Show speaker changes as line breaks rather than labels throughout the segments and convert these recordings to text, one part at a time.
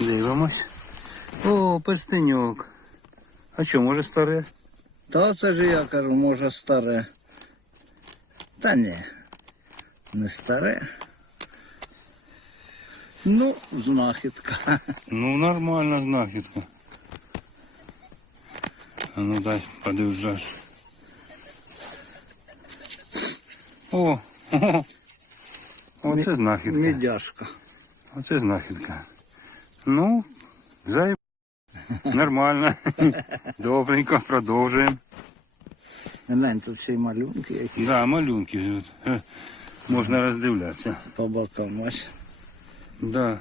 Дивимось. О, пестеньок. А що, може старе?
Та це ж я кажу, може старе. Та ні, не старе. Ну, знахідка.
Ну, нормальна знахідка. А ну дай подивжаш. О, о, оце знахідка.
Мідяшка.
Оце знахідка. Ну, зай... Нормально. Добренько, продовжуємо.
Глянь, тут ще й малюнки які
Да, малюнки. тут. Е, Можна роздивлятися.
по бокам ось.
Да.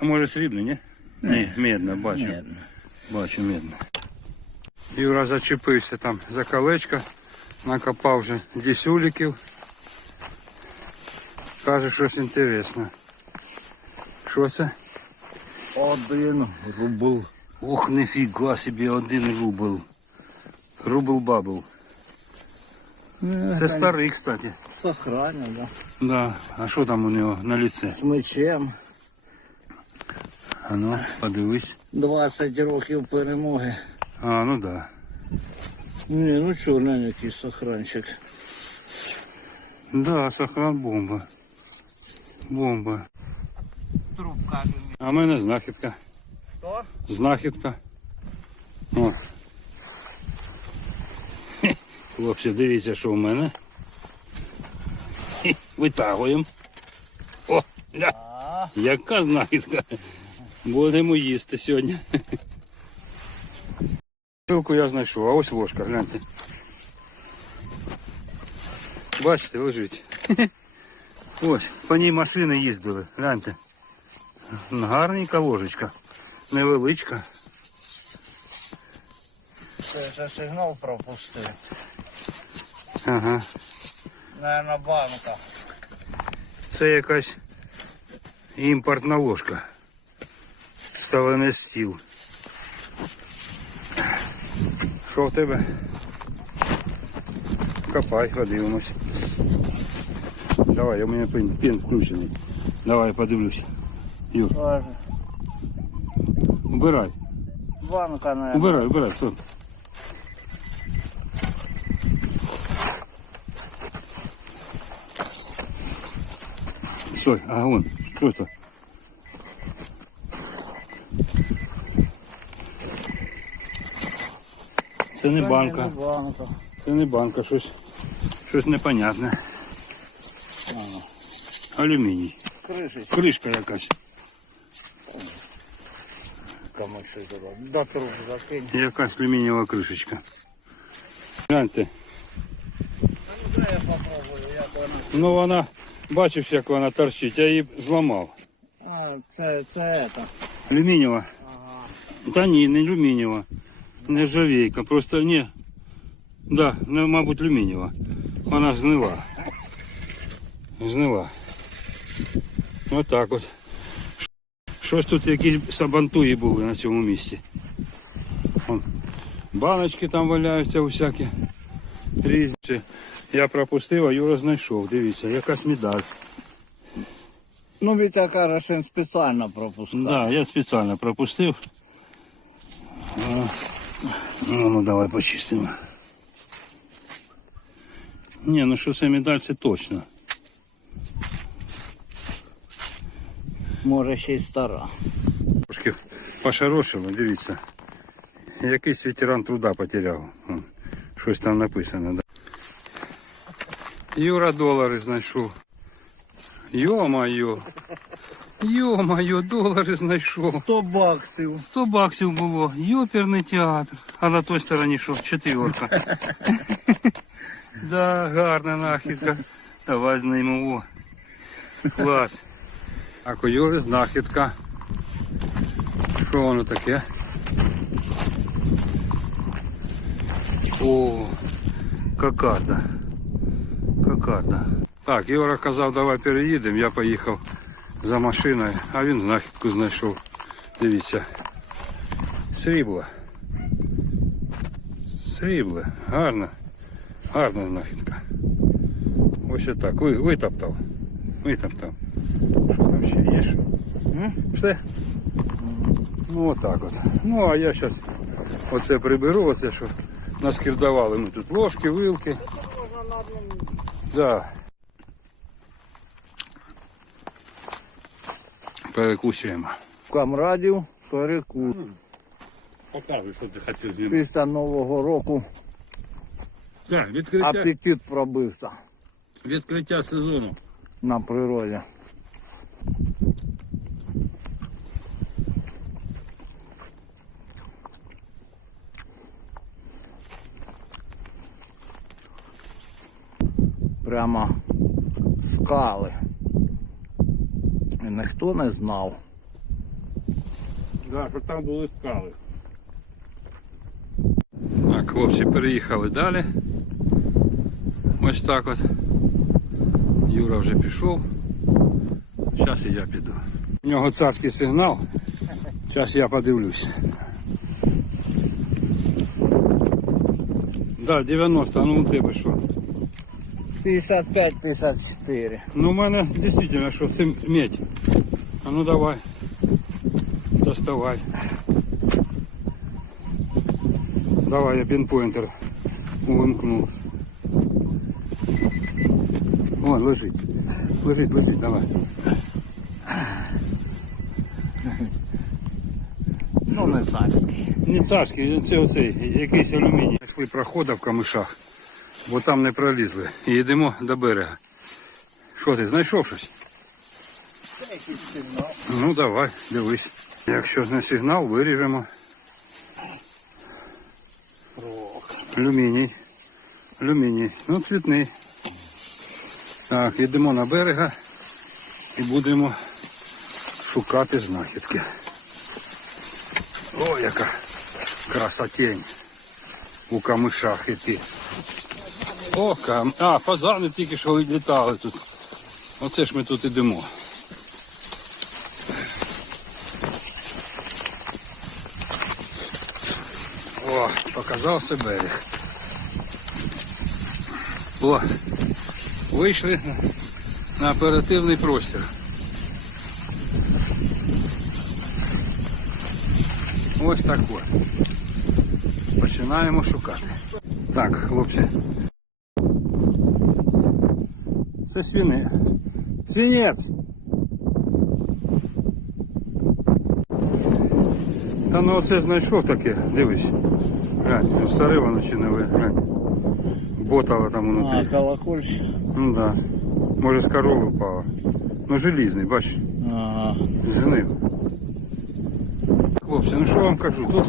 А може срібно, ні? Ні, медно, бачу.
Ні,
Бачу, медно. Юра зачепився там за колечко, накопав вже дісюліків. Каже, щось інтересне. Що це?
Один рубл.
Ох, нифіга собі, один рубл. Рубл бабл. Це старий, кстати.
Сохраня, да.
Да. А що там у нього на лице?
З мечем.
А ну, подивись.
20 років перемоги.
А, ну да.
Ні, ну глянь, який сохранчик.
Да, сохран бомба. Бомба.
Трубка.
А в мене знахідка.
Що?
Знахідка. О. Хлопці, дивіться, що в мене. Хе, Витягуємо. О, ля. Яка знахідка? Будемо їсти сьогодні. Пилку я знайшов, а ось ложка, гляньте. Бачите, лежить. Ось, по ній машини їздили, гляньте. Гарненька ложечка. Невеличка.
це вже сигнал пропустив.
Ага.
Наверно, банка.
Це якась імпортна ложка. Ставлений стіл. Що в тебе? Копай, подивимось. Давай, у мене пін, пін включений. Давай, подивлюсь. Юр,
Тоже.
убирай.
Банка, наверно.
Убирай, убирай, все. Стой, а вон, что это? Це Не банка. це не банка, щось, щось непонятне. Алюміній.
Кришечка
Кришка якась.
комусь щось додав. До труб закинь.
Якась алюмінієва кришечка. Гляньте.
Ну, я попробую, як вона.
Ну вона, бачиш, як вона торчить, я її зламав.
А, це, це это.
Алюмінієва.
Ага.
Та ні, не алюмінієва. Не жавейка, просто ні. Да, ну, мабуть, алюмінієва. Вона згнила. Згнила. Отак от. Щось тут якісь сабантуї були на цьому місці. Вон, баночки там валяються усякі. Різні. Я пропустив, а Юра знайшов. Дивіться, якась медаль.
Ну, Вітя каже, що він спеціально пропускав.
Да, я спеціально пропустив. Ну, ну давай почистимо. Ні, ну що це медаль, це точно.
Може ще й стара.
Трошки пошарошило, дивіться. Якийсь ветеран труда потеряв. Вон, Щось там написано. Да. Юра долари знайшов. Йо-майо. Йо-майо, долари знайшов.
100 баксів.
100 баксів було, йоперний театр. А на той стороні що, четверка. да, гарна нахідка. Давай знаймо. О. Клас. А у Юри знахідка. Що воно таке? О, кокарда. Кокарда. Так, Юра казав, давай переїдемо. Я поїхав за машиною, а він знахідку знайшов. Дивіться. Срібло. Срібло. Гарна. Гарна знахідка. Ось отак. Ви, витоптав. Витоптав. Що там ще є? що?
М?
Все? Ну отак от. Ну а я зараз оце приберу, оце що наскирдували ми тут ложки, вилки.
Можна на одному.
Да. Перекусуємо.
Камрадів перекус.
Показуй, що ти хотів знімати.
Після Нового року
Так, відкриття,
апетит пробився
відкриття сезону.
на природі. Прямо скали. І ніхто не знав.
Да, що там були скали. Так, хлопці переїхали далі. Ось так от. Юра вже пішов. Зараз і я піду. У нього царський сигнал. Зараз я подивлюсь. Да, 90, а ну у тебе що?
55-54.
Ну у мене дійсно що це медь. А ну давай. Доставай. Давай, я пінпойнтер увімкну. Вон, лежить. Лежить, лежить, давай.
Ну не царський.
Не царський, це оцей, якийсь алюміній. Знайшли проходи в камишах, бо там не пролізли. І йдемо до берега. Що ти, знайшов щось? Ну давай, дивись. Якщо на сигнал, виріжемо. Алюміній. Алюміній. Ну, цвітний. Так, йдемо на берега і будемо шукати знахідки. О, яка красотень у камишах іти. О, кам... А, фазани тільки що літали тут. Оце ж ми тут ідемо. О, показався берег. О, вийшли на оперативний простір. Ось так. Починаємо шукати. Так, хлопці. Це свини. Свинець. Та ну оце знайшов таке, дивись. Глянь, ну, старе воно чи нове, глянь. Ботало там
А, колокольчик.
Ну да. Може з корови впало. Ну желізний, бачиш.
Ага.
Згнив. Хлопці, ну що вам кажу, тут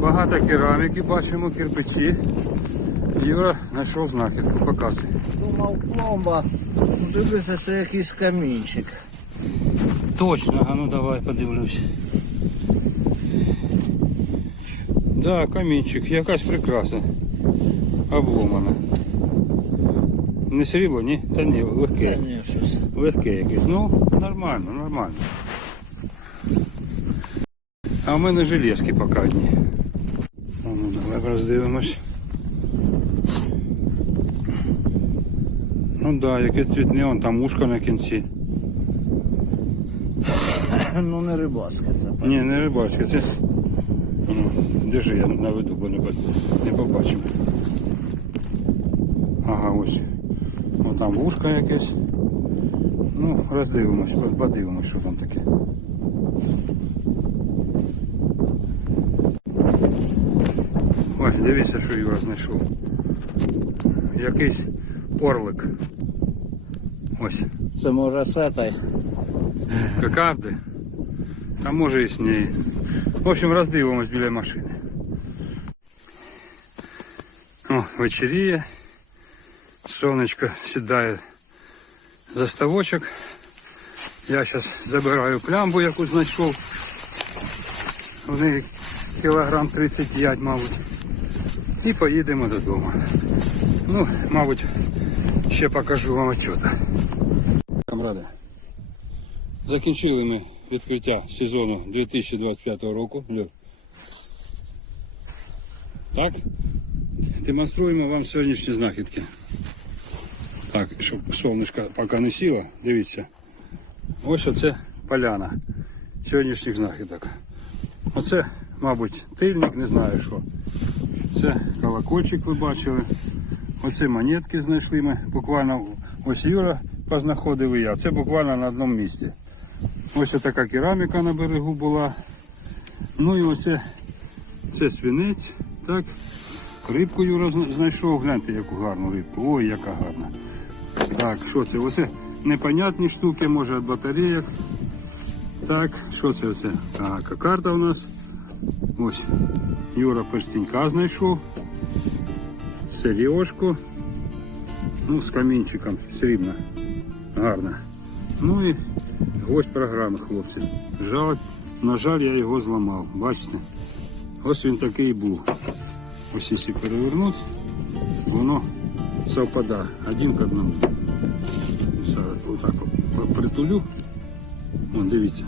багато кераміки, бачимо кирпичі. Юра знайшов знахідку, показує.
Думав пломба. Дивися, це якийсь камінчик.
Точно, а ну давай подивлюсь. Да, камінчик, якась прикраса. Обломана. Не срібло, ні? Та ні, легке. Легке якесь. Ну, нормально, нормально. А в мене железки поки одні. Ну, давай роздивимось. Ну да, яке цвітне, вон там ушко на кінці.
Ну не рибацьке це.
Ні, не рибачка, це. Ну, держи, я наведу, бо не, не побачимо. Ага, ось. О, там вушка якесь. Ну, роздивимось, подивимось, що там таке. Ось, дивіться, що Юра знайшов. Якийсь орлик. Ось.
Це може сетай.
Кокарди. А може і з неї. В общем, роздивимось біля машини. О, вечеріє. Сонечко сідає за ставочок. Я зараз забираю плямбу, яку знайшов. В неї кілограм 35, мабуть. І поїдемо додому. Ну, мабуть, ще покажу вам отчета. Камради. Закінчили ми відкриття сезону 2025 року. Так? Демонструємо вам сьогоднішні знахідки. Так, щоб сонечко поки не сіло, дивіться. Ось оце поляна сьогоднішніх знахідок. Оце, мабуть, тильник, не знаю що. Це колокольчик ви бачили. Оце монетки знайшли ми. Буквально ось Юра познаходив і я. Це буквально на одному місці. Ось така кераміка на берегу була. Ну і оце це свинець. Так. Рибку Юра знайшов. Гляньте, яку гарну рибку. Ой, яка гарна. Так, що це? Оце непонятні штуки, може від батарейок. Так, що це оце? А карта у нас. Ось. Юра перстенька знайшов. Сережку. Ну, з камінчиком. Срібна. Гарна. Ну і гвоздь програми, хлопці. Жаль, на жаль, я його зламав. Бачите? Ось він такий був. Ось якщо перевернути, воно совпадає один к одному. Зараз отак от притулю. Вон, дивіться.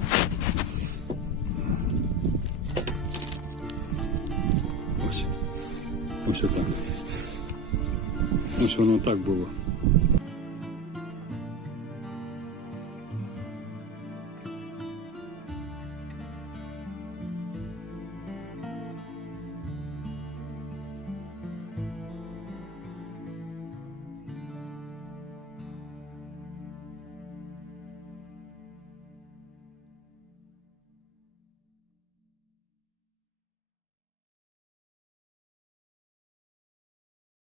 Ось. Ось воно так було.